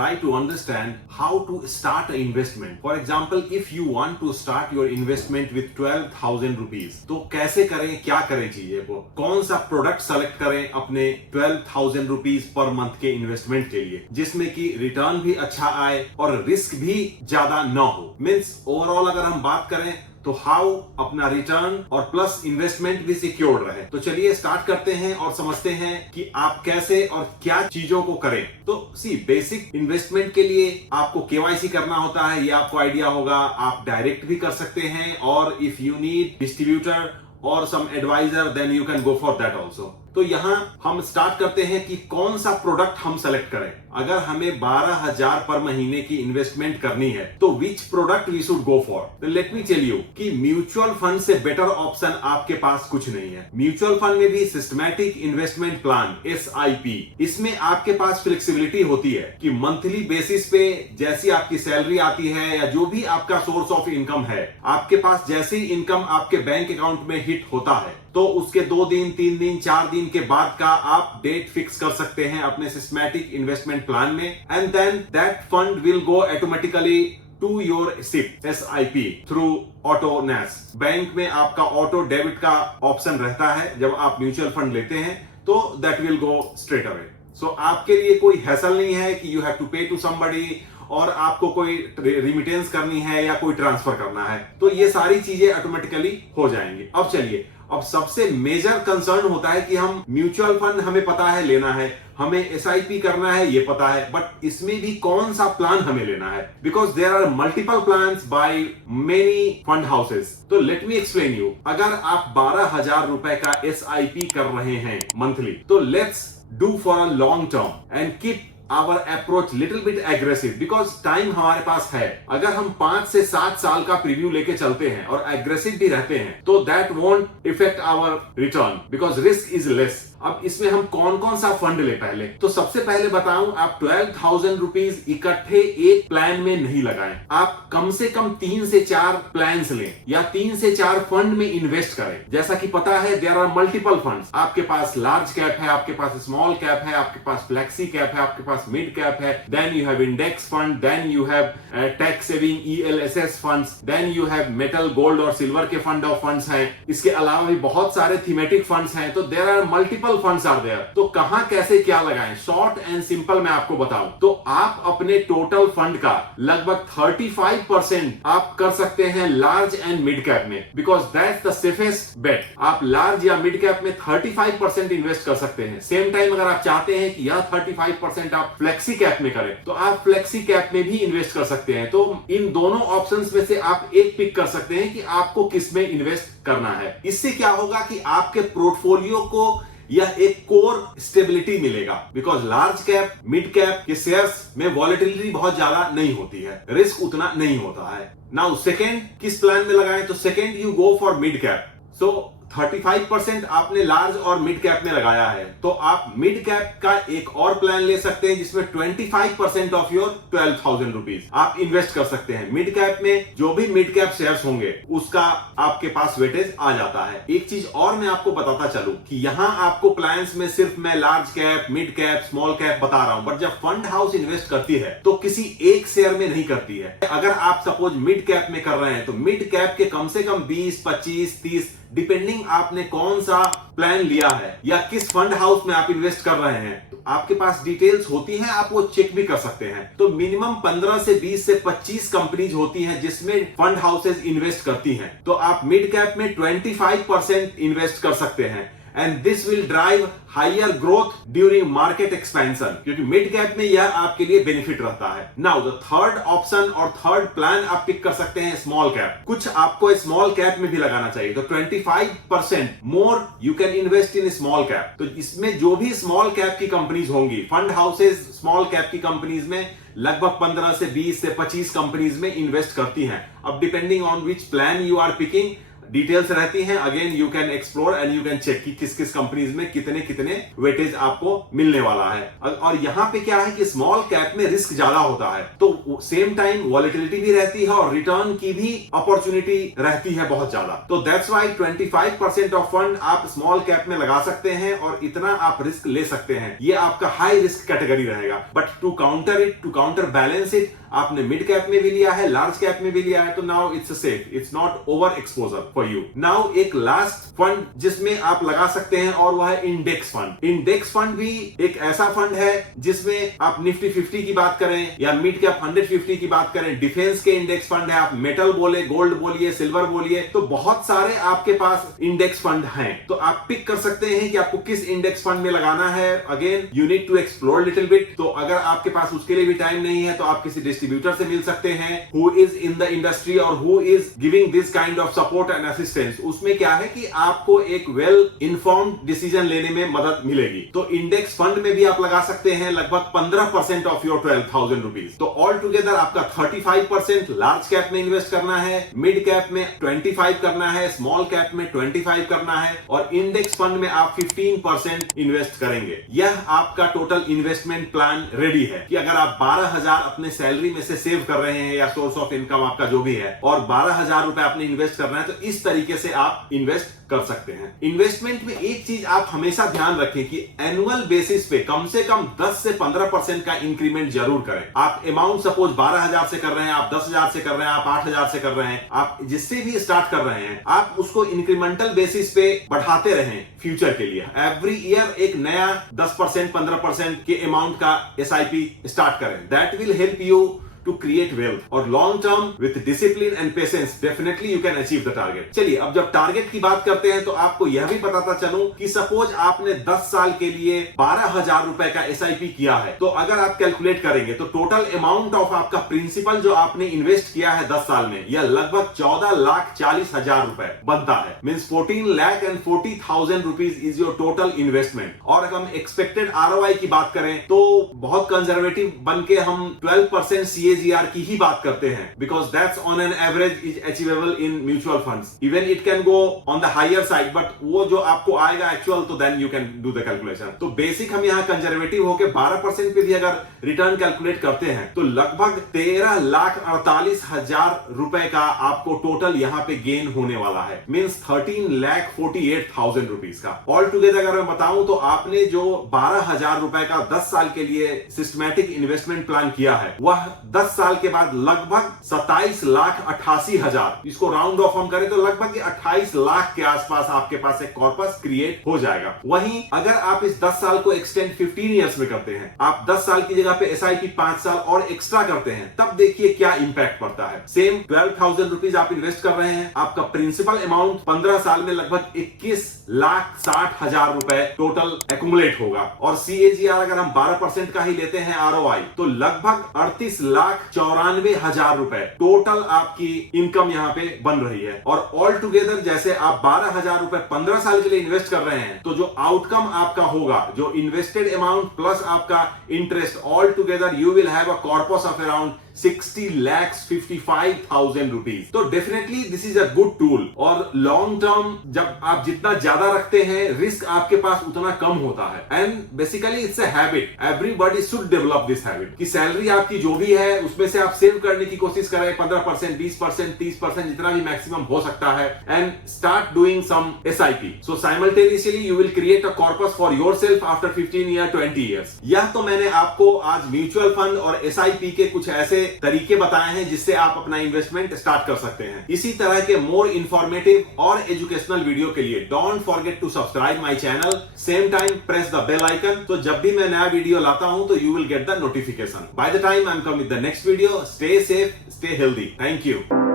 try to understand how to start an investment. For example, if you want to start your investment with 12,000 rupees, तो कैसे करें, क्या करें चीजें को, कौन सा प्रोडक्ट सेलेक्ट करें अपने 12,000 रुपीज पर मंथ के इन्वेस्टमेंट के लिए, जिसमें कि रिटर्न भी अच्छा आए और रिस्क भी ज्यादा ना हो. मीन्स ओवरऑल अगर हम बात करें तो हाउ अपना रिटर्न और प्लस इन्वेस्टमेंट भी सिक्योर्ड रहे. तो चलिए स्टार्ट करते हैं और समझते हैं कि आप कैसे और क्या चीजों को करें. तो सी बेसिक इन्वेस्टमेंट के लिए आपको केवाईसी करना होता है, ये आपको आइडिया होगा. आप डायरेक्ट भी कर सकते हैं और इफ यू नीड डिस्ट्रीब्यूटर और some advisor then you can go for that also. तो यहां हम स्टार्ट करते हैं कि कौन सा प्रोडक्ट हम सेलेक्ट करें. अगर हमें 12,000 पर महीने की इन्वेस्टमेंट करनी है तो which product we should go for. तो लेट मी टेल यू कि म्यूचुअल फंड से बेटर ऑप्शन आपके पास कुछ नहीं है. म्यूचुअल फंड में भी सिस्टमैटिक इन्वेस्टमेंट प्लान SIP, इसमें आपके पास फ्लेक्सिबिलिटी होती है कि मंथली बेसिस पे जैसी आपकी सैलरी आती है या जो भी आपका सोर्स ऑफ इनकम है, आपके पास जैसे ही इनकम आपके बैंक अकाउंट में हिट होता है तो उसके 2 दिन 3 दिन 4 दिन के बाद का आप डेट फिक्स कर सकते हैं अपने सिस्टमैटिक इन्वेस्टमेंट प्लान में, and then that fund will go automatically to your SIP through auto NAS. Bank में आपका ऑटो डेबिट का ऑप्शन रहता है जब आप म्यूचुअल फंड लेते हैं, तो that will go straight away. So आपके लिए कोई हैसल नहीं है कि you have to pay to somebody और आपको कोई रिमिटेंस करनी है या कोई ट्रांसफर करना है. तो ये सारी चीजें ऑटोमेटिकली हो जाएंगी. अब चलिए, अब सबसे मेजर कंसर्न होता है कि हम म्यूचुअल फंड हमें पता है लेना है, हमें SIP करना है ये पता है, बट इसमें भी कौन सा प्लान हमें लेना है, because there are multiple plans by many fund houses. तो लेट मी एक्सप्लेन यू. अगर आप 12,000 रुपए का SIP कर रहे हैं मंथली, तो let's do for a long term and keep our approach little bit aggressive because time हमारे पास है. अगर हम 5 से 7 साल का प्रीव्यू लेके चलते हैं और एग्रेसिव भी रहते हैं तो that won't effect our return because risk is less. अब इसमें हम कौन कौन सा फंड ले पहले, तो सबसे पहले बताऊं, आप 12,000 रुपीज इकट्ठे एक प्लान में नहीं लगाएं. आप कम से कम 3 से 4 प्लान्स लें या 3 से 4 फंड में इन्वेस्ट करें. जैसा कि पता है देयर आर मल्टीपल फंड्स. आपके पास लार्ज कैप है, आपके पास स्मॉल कैप है, आपके पास फ्लेक्सी कैप है, आपके पास मिड कैप है, then you have index fund, then you have tax saving ELSS funds, then you have metal gold और सिल्वर के फंड ऑफ फंड्स हैं. इसके अलावा भी बहुत सारे थीमेटिक फंड्स हैं. तो there are multiple funds are there. तो कहां कैसे क्या लगाएं, शॉर्ट एंड सिंपल मैं आपको बताऊं तो आप अपने टोटल फंड का लगभग 35% आप कर सकते हैं लार्ज एंड मिड कैप में, बिकॉज दैट्स द सेफेस्ट बेट. आप लार्ज या मिड कैप में 35% इन्वेस्ट कर सकते हैं. सेम टाइम अगर आप चाहते हैं कि यह 35% आप फ्लेक्सी कैप में करें तो आप फ्लेक्सी कैप में भी इन्वेस्ट कर सकते हैं. तो इन दोनों ऑप्शंस में से आप एक पिक कर सकते हैं कि आपको किस में इन्वेस्ट करना है. इससे क्या होगा कि आपके पोर्टफोलियो को यह एक कोर स्टेबिलिटी मिलेगा, because large cap mid cap के शेयर्स में वॉलेटिलिटी बहुत ज्यादा नहीं होती है, रिस्क उतना नहीं होता है. नाउ सेकेंड किस प्लान में लगाएं, तो second you go for mid cap. So 35% आपने लार्ज और मिड कैप में लगाया है तो आप मिड कैप का एक और प्लान ले सकते हैं जिसमें 25% ऑफ योर 12,000 रुपीज आप इन्वेस्ट कर सकते हैं. मिड कैप में जो भी मिड कैप शेयर्स होंगे उसका आपके पास वेटेज आ जाता है. एक चीज और मैं आपको बताता चलूं कि यहां आपको प्लान्स में सिर्फ मैं large cap mid cap small cap बता रहा हूं, बट जब फंड हाउस इन्वेस्ट करती है तो किसी एक शेयर में नहीं करती है. अगर आप सपोज मिड कैप में कर रहे हैं तो मिड कैप के कम से कम 20 25 30 डिपेंडिंग आपने कौन सा प्लान लिया है या किस फंड हाउस में आप इन्वेस्ट कर रहे हैं, तो आपके पास डिटेल्स होती हैं, आप वो चेक भी कर सकते हैं. तो मिनिमम 15 से 20 से 25 कंपनीज होती हैं जिसमें फंड हाउसेज इन्वेस्ट करती हैं. तो आप मिड कैप में 25% इन्वेस्ट कर सकते हैं and this will drive higher growth during market expansion, क्योंकि मिड कैप में यह आपके लिए बेनिफिट रहता है. नाउ द थर्ड ऑप्शन और थर्ड प्लान आप पिक कर सकते हैं स्मॉल कैप. कुछ आपको स्मॉल कैप में भी लगाना चाहिए, तो 25% more you can invest in small cap. तो इसमें जो भी स्मॉल कैप की कंपनीज होंगी, फंड हाउसेज स्मॉल कैप की कंपनीज में लगभग 15 से 20 से 25 कंपनीज में इन्वेस्ट करती हैं. अब depending on which plan you are picking details रहती हैं, again you can explore and you can check कि किस किस कंपनीज में कितने कितने वेटेज आपको मिलने वाला है। और यहाँ पे क्या है कि स्मॉल कैप में रिस्क ज्यादा होता है, तो सेम टाइम वॉलेटिलिटी भी रहती है और रिटर्न की भी अपॉर्चुनिटी रहती है बहुत ज्यादा। तो दैट्स व्हाई 25% ऑफ फंड आप स्मॉल कैप में लगा सकते हैं और इतना आप रिस्क ले सकते हैं। ये आपका हाई रिस्क कैटेगरी रहेगा। But to counter balance it, आपने मिड कैप में भी लिया है, लार्ज कैप में भी लिया है, तो now it's safe, it's not over exposure for you. Now एक लास्ट फंड जिसमें आप लगा सकते हैं और वह है इंडेक्स फंड। इंडेक्स फंड भी एक ऐसा फंड है जिसमें आप निफ्टी 50 की बात करें या मिड कैप 150 की बात करें, डिफेंस के इंडेक्स फंड है, आप मेटल बोले, गोल्ड बोलिए, सिल्वर बोलिए, तो बहुत सारे आपके पास इंडेक्स फंड हैं। तो आप पिक कर सकते हैं कि आपको किस इंडेक्स फंड में लगाना है। Again you need to explore little bit. तो अगर आपके पास उसके लिए भी टाइम नहीं है तो आप किसी डिस्ट्रीब्यूटर से मिल सकते हैं who is in the industry और who is giving this kind of support and assistance. उसमें क्या है कि आपको एक वेल इन्फॉर्म्ड डिसीजन लेने में मदद मिलेगी। तो इंडेक्स फंड में भी आप लगा सकते हैं लगभग 15% ऑफ योर 12,000 रुपीज। तो ऑल टुगेदर आपका 35% लार्ज कैप में इन्वेस्ट करना है, मिड कैप में 25 करना है, स्मॉल कैप में 25 करना है और इंडेक्स फंड में आप 15% इन्वेस्ट करेंगे। यह आपका टोटल इन्वेस्टमेंट प्लान रेडी है कि अगर आप 12,000 अपने सैलरी में से सेव कर रहे हैं या सोर्स ऑफ इनकम आपका जो भी है और 12,000 रुपए आपने इन्वेस्ट करना है, तो इस तरीके से आप इन्वेस्ट कर सकते हैं। इन्वेस्टमेंट में एक चीज आप हमेशा ध्यान रखें कि एनुअल बेसिस पे कम से कम 10 से 15% का इंक्रीमेंट जरूर करें। आप अमाउंट सपोज 12,000 से कर रहे हैं, आप 10,000 से कर रहे हैं, आप 8,000 से कर रहे हैं, आप जिससे भी स्टार्ट कर रहे हैं, आप उसको इंक्रीमेंटल बेसिस पे बढ़ाते रहें फ्यूचर के लिए। एवरी ईयर एक नया 10% 15% के अमाउंट का SIP स्टार्ट करें। That will help you to create wealth और long term with discipline and patience definitely you can achieve the target। चलिए अब जब टारगेट की बात करते हैं तो आपको यह भी बताता चलूं कि सपोज आपने 10 साल के लिए 12,000 रुपए का SIP किया है, तो अगर आप कैलकुलेट करेंगे तो टोटल अमाउंट ऑफ आपका प्रिंसिपल जो आपने इन्वेस्ट किया है 10 साल में, यह लगभग 14,40,000 रुपए बनता है। Means 14,40,000 rupees is your total investment. और अगर हम एक्सपेक्टेड ROI की बात करें तो बहुत कंजर्वेटिव बन के हम 12% CAGR की ही बात करते हैं, because that's on an average is achievable in mutual funds. Even it can go on the higher side, but वो जो आपको आएगा एक्चुअल, तो then you can do the calculation. तो बेसिक हम यहाँ कंजर्वेटिव होकर 12% पे भी अगर रिटर्न कैलकुलेट करते हैं तो लगभग 13,48,000 रुपए का आपको टोटल यहाँ पे गेन होने वाला है। मींस 13,48,000 रुपीज का। ऑल टुगेदर अगर मैं बताऊं तो आपने जो 12,000 रुपए का 10 साल के लिए सिस्टमैटिक इन्वेस्टमेंट प्लान किया है, वह 10 साल के बाद लगभग 27,88,000, इसको राउंड ऑफ हम करें तो लगभग 28 लाख के आसपास आपके पास एक कॉर्पस क्रिएट हो जाएगा। वहीं अगर आप इस 10 साल को एक्सटेंड 15 इयर्स में करते हैं, आप 10 साल की जगह पे SIP 5 साल और एक्स्ट्रा करते हैं, तब देखिए क्या इंपैक्ट पड़ता है। सेम 12,000 रुपीज आप इन्वेस्ट कर रहे हैं, आपका प्रिंसिपल अमाउंट 15 साल में लगभग 21,60,000 रुपए टोटल एक्यूमुलेट होगा। और CAGR अगर हम 12% का ही लेते हैं ROI, तो लगभग 38,94,000 रुपए टोटल आपकी इनकम यहाँ पे बन रही है। और ऑल टुगेदर जैसे आप 12,000 रुपए 15 साल के लिए इन्वेस्ट कर रहे हैं, तो जो आउटकम आपका होगा, जो इन्वेस्टेड अमाउंट प्लस आपका interest, all together you will have a corpus of around 60,55,000 rupees. तो definitely this is a good tool. और लॉन्ग टर्म जब आप जितना ज्यादा रखते हैं, रिस्क आपके पास उतना कम होता है। And basically it's a habit, everybody should develop this habit कि सैलरी आपकी जो भी है उसमें से आप सेव करने की कोशिश करें 15%, 20%, 30%, जितना भी मैक्सिमम हो सकता है, and start doing some SIP। So simultaneously you will create a corpus for yourself after 15 year 20 years. यह तो मैंने आपको आज म्यूचुअल फंड और SIP के कुछ ऐसे तरीके बताए हैं जिससे आप अपना इन्वेस्टमेंट स्टार्ट कर सकते हैं। इसी तरह के मोर इंफॉर्मेटिव और एजुकेशनल वीडियो के लिए don't forget to subscribe my channel. Same time press the bell icon, तो जब भी मैं नया वीडियो लाता हूं तो you will get the notification. By the time I am coming with the next video, stay safe, stay healthy. Thank you.